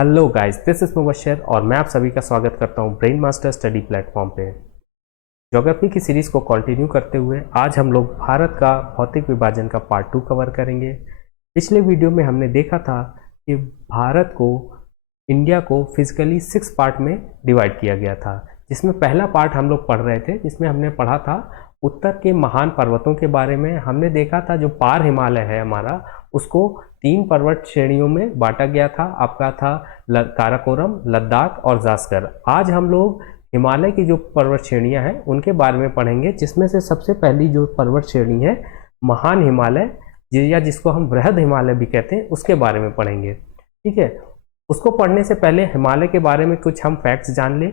Hello guys, this is Mubashar और मैं आप सभी का स्वागत करता हूं ब्रेन मास्टर स्टडी प्लेटफॉर्म पे। ज्योग्राफी की सीरीज को कंटिन्यू करते हुए आज हम लोग भारत का भौतिक विभाजन का पार्ट 2 कवर करेंगे। पिछले वीडियो में हमने देखा था कि भारत को, इंडिया को फिजिकली 6 पार्ट में डिवाइड किया गया था, जिसमें पहला पार्ट हम लोग पढ़ रहे थे, जिसमें हमने पढ़ा था उत्तर के महान पर्वतों के बारे में। हमने देखा था जो पार हिमालय है हमारा, उसको 3 पर्वत श्रेणियों में बांटा गया था। आपका था काराकोरम, लद्दाख और जास्कर। आज हम लोग हिमालय की जो पर्वत श्रेणियां हैं उनके बारे में पढ़ेंगे, जिसमें से सबसे पहली जो पर्वत श्रेणी है महान हिमालय, या जिसको हम वृहद हिमालय भी कहते हैं, उसके बारे में पढ़ेंगे। ठीक है, उसको पढ़ने से पहले हिमालय के बारे में कुछ हम फैक्ट्स जान लें।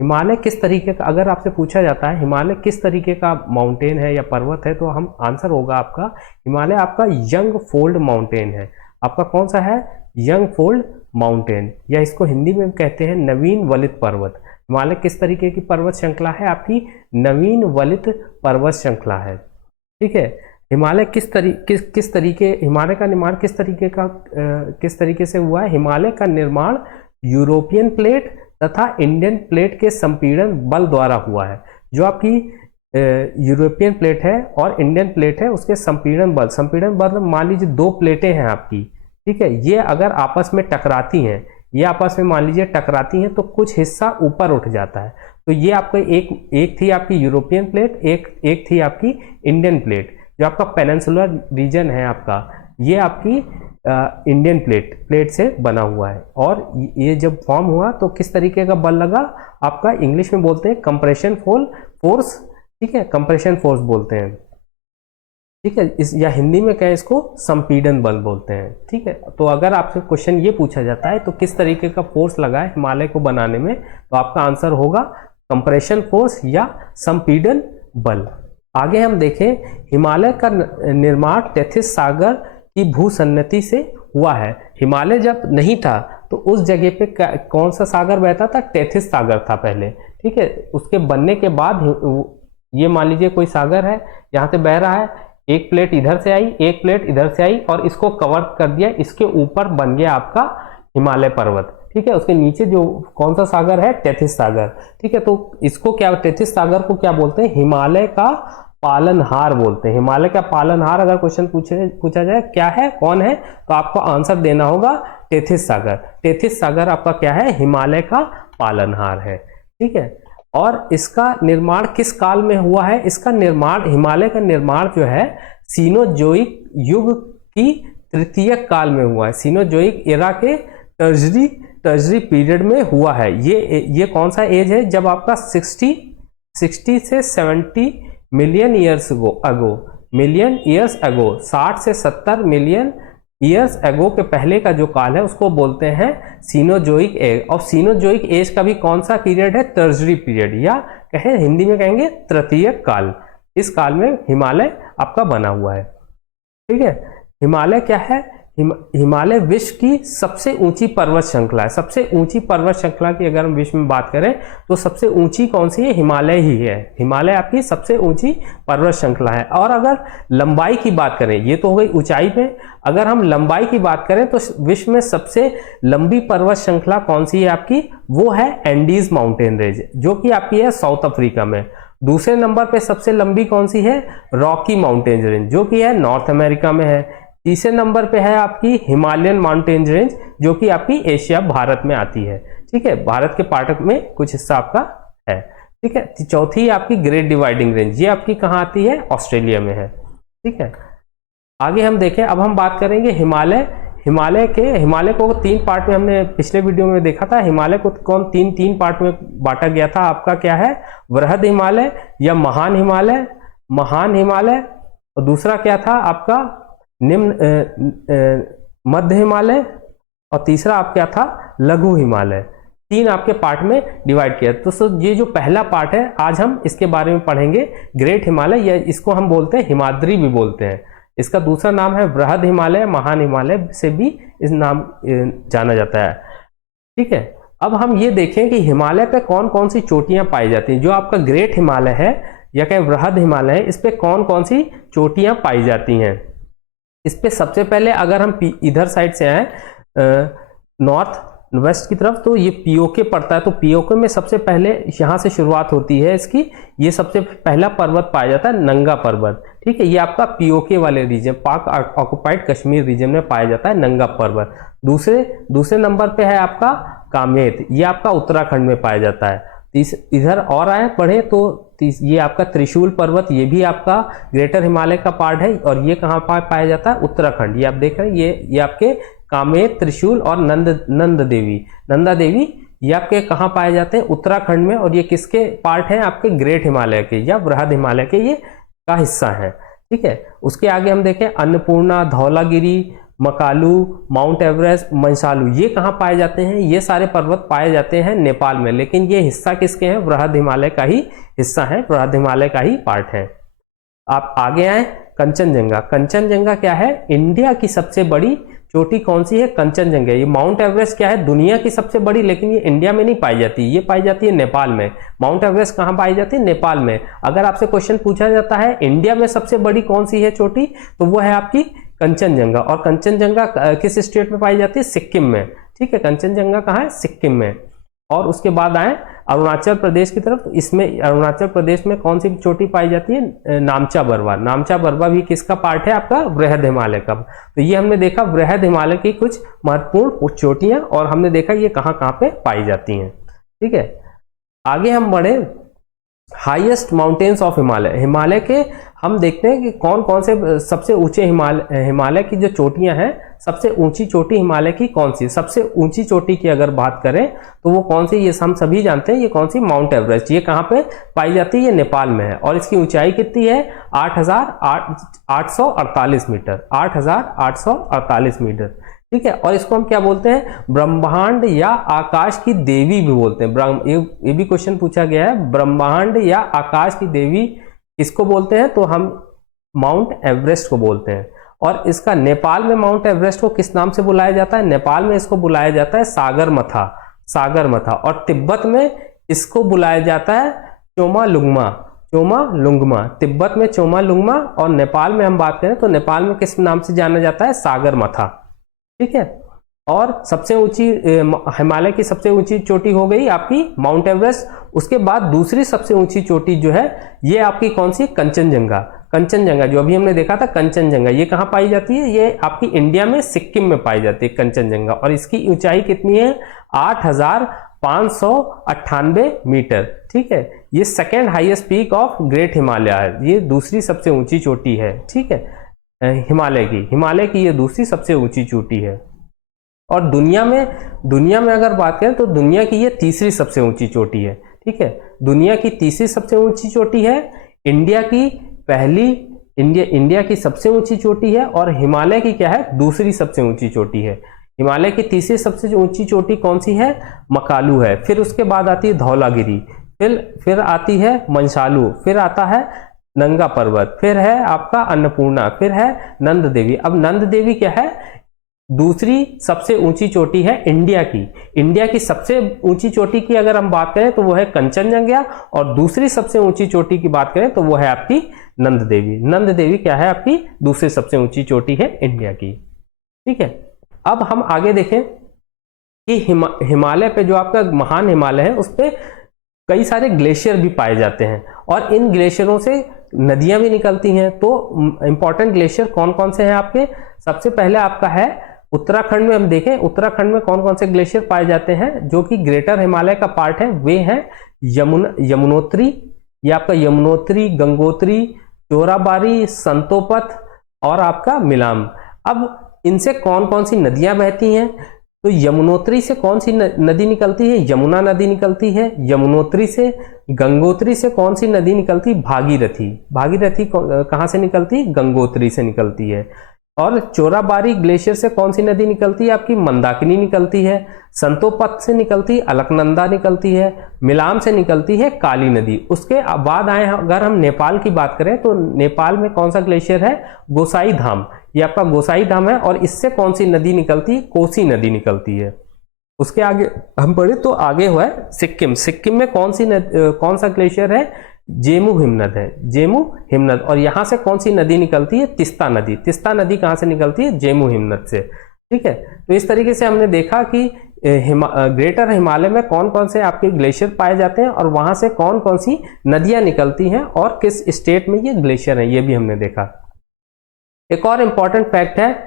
हिमालय किस तरीके का, अगर आपसे पूछा जाता है हिमालय किस तरीके का माउंटेन है या पर्वत है, तो हम आंसर होगा आपका हिमालय आपका यंग फोल्ड माउंटेन है। आपका कौन सा है? यंग फोल्ड माउंटेन, या इसको हिंदी में कहते हैं नवीन वलित पर्वत। हिमालय किस तरीके की पर्वत श्रृंखला है? आपकी नवीन वलित पर्वत श्रृंखला है। ठीक है, हिमालय किस तरीके हिमालय का निर्माण किस तरीके से हुआ है? हिमालय का निर्माण यूरोपियन प्लेट तथा इंडियन प्लेट के संपीड़न बल द्वारा हुआ है। जो आपकी यूरोपियन प्लेट है और इंडियन प्लेट है, उसके संपीड़न बल मान लीजिए 2 प्लेटें हैं आपकी। ठीक है, ये अगर आपस में टकराती हैं, ये आपस में मान लीजिए टकराती हैं, तो कुछ हिस्सा ऊपर उठ जाता है। तो ये आपको एक थी आपकी यूरोपियन प्लेट, एक थी आपकी इंडियन प्लेट। जो आपका पेनिनसुलर रीजन है आपका, ये आपकी इंडियन प्लेट से बना हुआ है। और ये जब फॉर्म हुआ तो किस तरीके का बल लगा? आपका इंग्लिश में बोलते हैं कंप्रेशन फोर्स। ठीक है, कंप्रेशन फोर्स बोलते हैं। ठीक है, या हिंदी में कहें इसको संपीड़न बल बोलते हैं। ठीक है, तो अगर आपसे क्वेश्चन ये पूछा जाता है तो किस तरीके का फोर्स लगा है हिमालय को बनाने में, तो आपका आंसर होगा कंप्रेशन फोर्स या संपीड़न बल। आगे हम देखें, हिमालय का निर्माण टेथिस सागर की भूसन्नति से हुआ है। हिमालय जब नहीं था तो उस जगह पे कौन सा सागर बहता था? टेथिस सागर था पहले। ठीक है, उसके बनने के बाद ये मान लीजिए कोई सागर है, यहाँ से बह रहा है, एक प्लेट इधर से आई, एक प्लेट इधर से आई और इसको कवर कर दिया, इसके ऊपर बन गया आपका हिमालय पर्वत। ठीक है, उसके नीचे जो कौन सा सागर है? टेथिस सागर। ठीक है, तो इसको क्या, टेथिस सागर को क्या बोलते हैं? हिमालय का पालनहार बोलते हैं। हिमालय का पालनहार अगर क्वेश्चन पूछा जाए क्या है, कौन है, तो आपको आंसर देना होगा टेथिस सागर। टेथिस सागर आपका क्या है? हिमालय का पालनहार है। ठीक है, और इसका निर्माण किस काल में हुआ है? इसका निर्माण, हिमालय का निर्माण जो है सीनोजोइक युग की तृतीय काल में हुआ है। सीनोजोइक एरा के टर्जरी पीरियड में हुआ है। ये कौन सा एज है? जब आपका 60 से 70 मिलियन ईयर्स अगो 60 से 70 मिलियन ईयर्स अगो के पहले का जो काल है उसको बोलते हैं सीनोजोइक एज। और सीनोजोइक एज का भी कौन सा पीरियड है? टर्जरी पीरियड, या कहें हिंदी में कहेंगे तृतीय काल। इस काल में हिमालय आपका बना हुआ है। ठीक है, हिमालय क्या है? हिमालय विश्व की सबसे ऊंची पर्वत श्रृंखला है। सबसे ऊंची पर्वत श्रृंखला की अगर हम विश्व में बात करें तो सबसे ऊंची कौन सी है? हिमालय ही है। हिमालय आपकी सबसे ऊंची पर्वत श्रृंखला है। और अगर लंबाई की बात करें, ये तो हो गई ऊंचाई पे, अगर हम लंबाई की बात करें तो विश्व में सबसे लंबी पर्वत श्रृंखला कौन सी है आपकी? वो है एंडीज माउंटेन रेंज, जो कि आपकी है साउथ अफ्रीका में। दूसरे नंबर पे सबसे लंबी कौन सी है? रॉकी माउंटेन रेंज, जो कि है नॉर्थ अमेरिका में है। तीसरे नंबर पे है आपकी हिमालयन माउंटेन रेंज, जो कि आपकी एशिया भारत में आती है। ठीक है, भारत के पार्ट में कुछ हिस्सा आपका है। ठीक है, चौथी आपकी ग्रेट डिवाइडिंग रेंज, ये आपकी कहाँ आती है? ऑस्ट्रेलिया में है। ठीक है, आगे हम देखें, अब हम बात करेंगे हिमालय को 3 पार्ट में हमने पिछले वीडियो में देखा था। हिमालय को कौन 3 पार्ट में बांटा गया था? आपका क्या है? वृहद हिमालय या महान हिमालय, और दूसरा क्या था आपका? मध्य हिमालय, और तीसरा आप क्या था? लघु हिमालय। 3 आपके पार्ट में डिवाइड किया। तो ये जो पहला पार्ट है आज हम इसके बारे में पढ़ेंगे, ग्रेट हिमालय, या इसको हम बोलते हैं हिमाद्री भी बोलते हैं। इसका दूसरा नाम है वृहद हिमालय, महान हिमालय से भी इस नाम जाना जाता है। ठीक है, अब हम ये देखें कि हिमालय पे कौन कौन सी चोटियां पाई जाती हैं। जो आपका ग्रेट हिमालय है या कहें वृहद हिमालय है, इस पे कौन कौन सी चोटियां पाई जाती हैं? इस पे सबसे पहले अगर हम इधर साइड से आए, नॉर्थ वेस्ट की तरफ, तो ये पीओके पड़ता है। तो पीओके में सबसे पहले यहाँ से शुरुआत होती है इसकी, ये सबसे पहला पर्वत पाया जाता है नंगा पर्वत, ठीक है। ये आपका पीओके वाले रीजन, पाक ऑक्युपाइड कश्मीर रीजन में पाया जाता है नंगा पर्वत। दूसरे नंबर पे है आपका कामेत, ये आपका उत्तराखंड में पाया जाता है। इधर और आए पढ़े तो ये आपका त्रिशूल पर्वत, ये भी आपका ग्रेटर हिमालय का पार्ट है, और ये कहाँ पाया जाता है, उत्तराखंड। ये आप देख रहे हैं, ये आपके कामेत, त्रिशूल और नंदा देवी ये आपके कहाँ पाए जाते हैं, उत्तराखंड में। और ये किसके पार्ट हैं, आपके ग्रेट हिमालय के या बृहद हिमालय के ये का हिस्सा है, ठीक है। उसके आगे हम देखें अन्नपूर्णा, धौलागिरी, मकालू, माउंट एवरेस्ट, मंसालू, ये कहाँ पाए जाते हैं, ये सारे पर्वत पाए जाते हैं नेपाल में। लेकिन ये हिस्सा किसके हैं, बृहद हिमालय का ही हिस्सा है, बृहद हिमालय का ही पार्ट है। आप आगे आए, कंचनजंगा। कंचनजंगा क्या है, इंडिया की सबसे बड़ी चोटी कौन सी है, कंचनजंगा। ये माउंट एवरेस्ट क्या है, दुनिया की सबसे बड़ी, लेकिन ये इंडिया में नहीं पाई जाती, ये पाई जाती है नेपाल में। माउंट एवरेस्ट कहाँ पाई जाती है, नेपाल में। अगर आपसे क्वेश्चन पूछा जाता है इंडिया में सबसे बड़ी कौन सी है चोटी, तो वो है आपकी कंचनजंगा। और कंचनजंगा किस स्टेट में पाई जाती है, सिक्किम में, ठीक है। कंचनजंगा कहाँ है, सिक्किम में। और उसके बाद आए अरुणाचल प्रदेश की तरफ, इसमें अरुणाचल प्रदेश में कौन सी चोटी पाई जाती है, नामचा बरवा। नामचा बरवा भी किसका पार्ट है, आपका बृहद हिमालय का। तो ये हमने देखा बृहद हिमालय की कुछ महत्वपूर्ण चोटियां, और हमने देखा ये कहाँ कहाँ पे पाई जाती हैं, ठीक है। आगे हम बढ़े, highest mountains of Himalaya. Himalaya के हम देखते हैं कि कौन कौन से सबसे ऊंचे हिमालय की जो चोटियां हैं, सबसे ऊंची चोटी हिमालय की कौन सी, सबसे ऊंची चोटी की अगर बात करें तो वो कौन सी, ये हम सभी जानते हैं, ये कौन सी, माउंट एवरेस्ट। ये कहाँ पे पाई जाती है, ये नेपाल में है। और इसकी ऊंचाई कितनी है, 8,848 मीटर, 8,848 मीटर, ठीक है। और इसको हम क्या बोलते हैं, ब्रह्मांड या आकाश की देवी भी बोलते हैं। ये भी क्वेश्चन पूछा गया है, ब्रह्मांड या आकाश की देवी किसको बोलते हैं, तो हम माउंट एवरेस्ट को बोलते हैं। और इसका नेपाल में माउंट एवरेस्ट को किस नाम से बुलाया जाता है, नेपाल में इसको बुलाया जाता है सागरमथा। और तिब्बत में इसको बुलाया जाता है चोमालुंगमा। तिब्बत में चोमालुंगमा, और नेपाल में हम बात करें तो नेपाल में किस नाम से जाना जाता है, सागरमथा, ठीक है। और सबसे ऊंची हिमालय की सबसे ऊंची चोटी हो गई आपकी माउंट एवरेस्ट। उसके बाद दूसरी सबसे ऊंची चोटी जो है ये आपकी कौन सी, कंचनजंगा जो अभी हमने देखा था, कंचनजंगा ये कहाँ पाई जाती है, ये आपकी इंडिया में सिक्किम में पाई जाती है कंचनजंगा। और इसकी ऊंचाई कितनी है, 8,598 मीटर, ठीक है। ये second highest peak of great Himalaya है, ये दूसरी सबसे ऊंची चोटी है, ठीक है। हिमालय की ये दूसरी सबसे ऊंची चोटी है। और दुनिया में अगर बात करें तो दुनिया की ये तीसरी सबसे ऊंची चोटी है, ठीक है। दुनिया की तीसरी सबसे ऊंची चोटी है, इंडिया की सबसे ऊंची चोटी है, और हिमालय की क्या है, दूसरी सबसे ऊंची चोटी है। हिमालय की तीसरी सबसे ऊंची चोटी कौन सी है, मकालू है। फिर उसके बाद आती है धौलागिरी, फिर आती है मंसालू, फिर आता है नंगा पर्वत, फिर है आपका अन्नपूर्णा, फिर है नंद देवी। अब नंद देवी क्या है, दूसरी सबसे ऊंची चोटी है इंडिया की सबसे ऊंची चोटी की अगर हम बात करें तो वो है कंचनजंगा, और दूसरी सबसे ऊंची चोटी की बात करें तो वो है आपकी नंद देवी क्या है, आपकी दूसरी सबसे ऊंची चोटी है इंडिया की, ठीक है। अब हम आगे देखें कि हिमालय पे जो आपका महान हिमालय है उस पे कई सारे ग्लेशियर भी पाए जाते हैं, और इन ग्लेशियरों से नदियां भी निकलती हैं। तो इंपॉर्टेंट ग्लेशियर कौन कौन से हैं आपके, सबसे पहले आपका है उत्तराखंड में। हम देखें उत्तराखंड में कौन कौन से ग्लेशियर पाए जाते हैं जो कि ग्रेटर हिमालय का पार्ट है, वे हैं यमुनोत्री, ये आपका यमुनोत्री, गंगोत्री, चोराबारी, संतोपथ और आपका मिलाम। अब इनसे कौन कौन सी नदियां बहती हैं, तो यमुनोत्री से कौन सी नदी निकलती है, यमुना नदी निकलती है। यमुनोत्री से, गंगोत्री से कौन सी नदी निकलती, भागीरथी कहाँ से निकलती, गंगोत्री से निकलती है। और चोराबारी ग्लेशियर से कौन सी नदी निकलती है, आपकी मंदाकिनी निकलती है। संतोपथ से निकलती अलकनंदा निकलती है। मिलाम से निकलती है काली नदी। उसके बाद आए अगर हम नेपाल की बात करें तो नेपाल में कौन सा ग्लेशियर है, गोसाई धाम, ये आपका गोसाई धाम है। और इससे कौन सी नदी निकलती, कोसी नदी निकलती है। उसके आगे हम पढ़े तो आगे हुआ है सिक्किम में कौन सा ग्लेशियर है, जेमू हिमनद। और यहां से कौन सी नदी निकलती है, तिस्ता नदी कहां से निकलती है, जेमू हिमनद से, ठीक है। तो इस तरीके से हमने देखा कि ग्रेटर हिमालय में कौन कौन से आपके ग्लेशियर पाए जाते हैं और वहां से कौन कौन सी नदियां निकलती हैं और किस स्टेट में ये ग्लेशियर है, ये भी हमने देखा। एक और इंपॉर्टेंट फैक्ट है,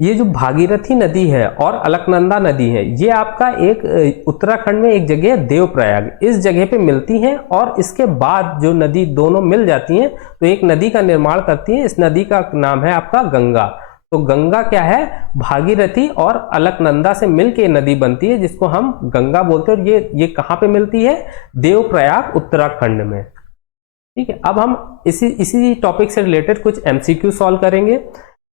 ये जो भागीरथी नदी है और अलकनंदा नदी है, ये आपका एक उत्तराखंड में एक जगह देवप्रयाग, इस जगह पे मिलती हैं और इसके बाद जो नदी दोनों मिल जाती हैं तो एक नदी का निर्माण करती हैं। इस नदी का नाम है आपका गंगा। तो गंगा क्या है, भागीरथी और अलकनंदा से मिलके नदी बनती है जिसको हम गंगा बोलते हैं। और ये कहाँ पे मिलती है, देवप्रयाग उत्तराखंड में। ठीक है, अब हम इसी टॉपिक से रिलेटेड कुछ एमसीक्यू सॉल्व करेंगे।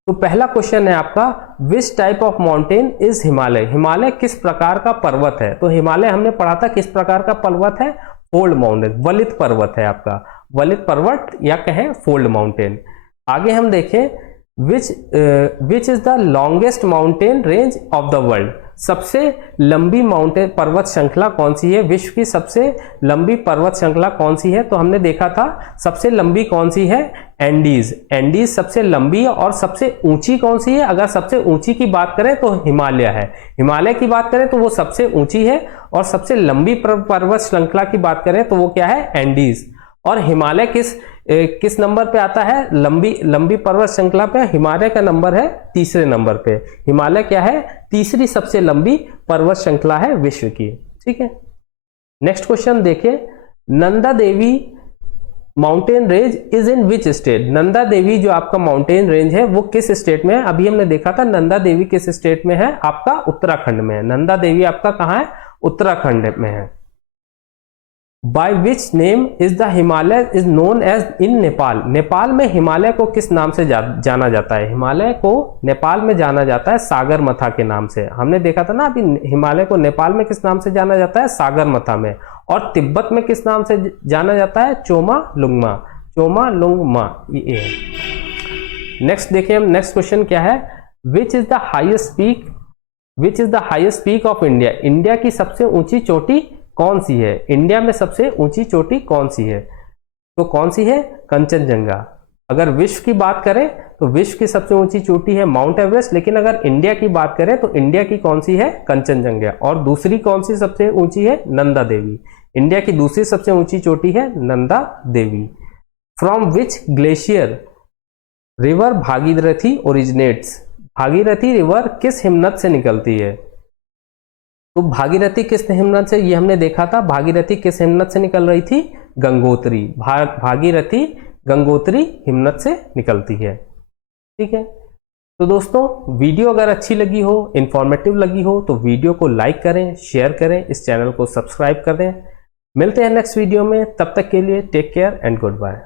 तो पहला क्वेश्चन है आपका, which type of mountain is Himalaya. Himalaya किस प्रकार का पर्वत है। तो हिमालय हमने पढ़ा था किस प्रकार का पर्वत है, फोल्ड माउंटेन, वलित पर्वत है आपका, वलित पर्वत या कहें फोल्ड माउंटेन। आगे हम देखें, which is the longest mountain range of the world. सबसे लंबी माउंटेन पर्वत श्रृंखला कौन सी है, विश्व की सबसे लंबी पर्वत श्रृंखला कौन सी है। तो हमने देखा था सबसे लंबी कौन सी है, एंडीज। एंडीज सबसे लंबी है। और सबसे ऊंची कौन सी है, अगर सबसे ऊंची की बात करें तो हिमालय है। हिमालय की बात करें तो वो सबसे ऊंची है। और सबसे लंबी पर्वत श्रृंखला की बात करें तो वो क्या है, एंडीज। और हिमालय किस नंबर पे आता है, लंबी पर्वत श्रृंखला पे हिमालय का नंबर है तीसरे नंबर पे। हिमालय क्या है, तीसरी सबसे लंबी पर्वत श्रृंखला है विश्व की। ठीक है, नेक्स्ट क्वेश्चन देखिए, Nanda Devi mountain range is in which state. Nanda Devi जो आपका माउंटेन रेंज है वो किस स्टेट में है। अभी हमने देखा था नंदा देवी किस स्टेट में है, आपका उत्तराखंड में है। नंदा देवी आपका कहाँ है, उत्तराखंड में है। By which name is the Himalaya is known as in Nepal. Nepal में हिमालय को किस नाम से जाना जाता है। हिमालय को नेपाल में जाना जाता है सागरमाथा के नाम से। हमने देखा था ना अभी, हिमालय को नेपाल में किस नाम से जाना जाता है, सागरमाथा में। और तिब्बत में किस नाम से जाना जाता है, चोमालुंगमा, चोमालुंगमा ये। नेक्स्ट देखिए हम, नेक्स्ट क्वेश्चन क्या है, which is the highest peak of India. India की सबसे ऊंची चोटी कौन सी है, इंडिया में सबसे ऊंची चोटी कौन सी है। तो कौन सी है, कंचनजंगा। अगर विश्व की बात करें तो विश्व की सबसे ऊंची चोटी है माउंट एवरेस्ट। लेकिन अगर इंडिया की बात करें तो इंडिया की कौन सी है, कंचनजंगा। और दूसरी कौन सी सबसे ऊंची है, नंदा देवी। इंडिया की दूसरी सबसे ऊंची चोटी है Nanda Devi. From which glacier river Bhagirathi originates. Bhagirathi river किस हिमनद से निकलती है। तो भागीरथी किस हिमनद से, ये हमने देखा था, भागीरथी किस हिमनद से निकल रही थी, गंगोत्री। भागीरथी गंगोत्री हिमनद से निकलती है। ठीक है, तो दोस्तों वीडियो अगर अच्छी लगी हो, इंफॉर्मेटिव लगी हो तो वीडियो को लाइक करें, शेयर करें, इस चैनल को सब्सक्राइब करें। मिलते हैं नेक्स्ट वीडियो में, तब तक के लिए take care and good bye.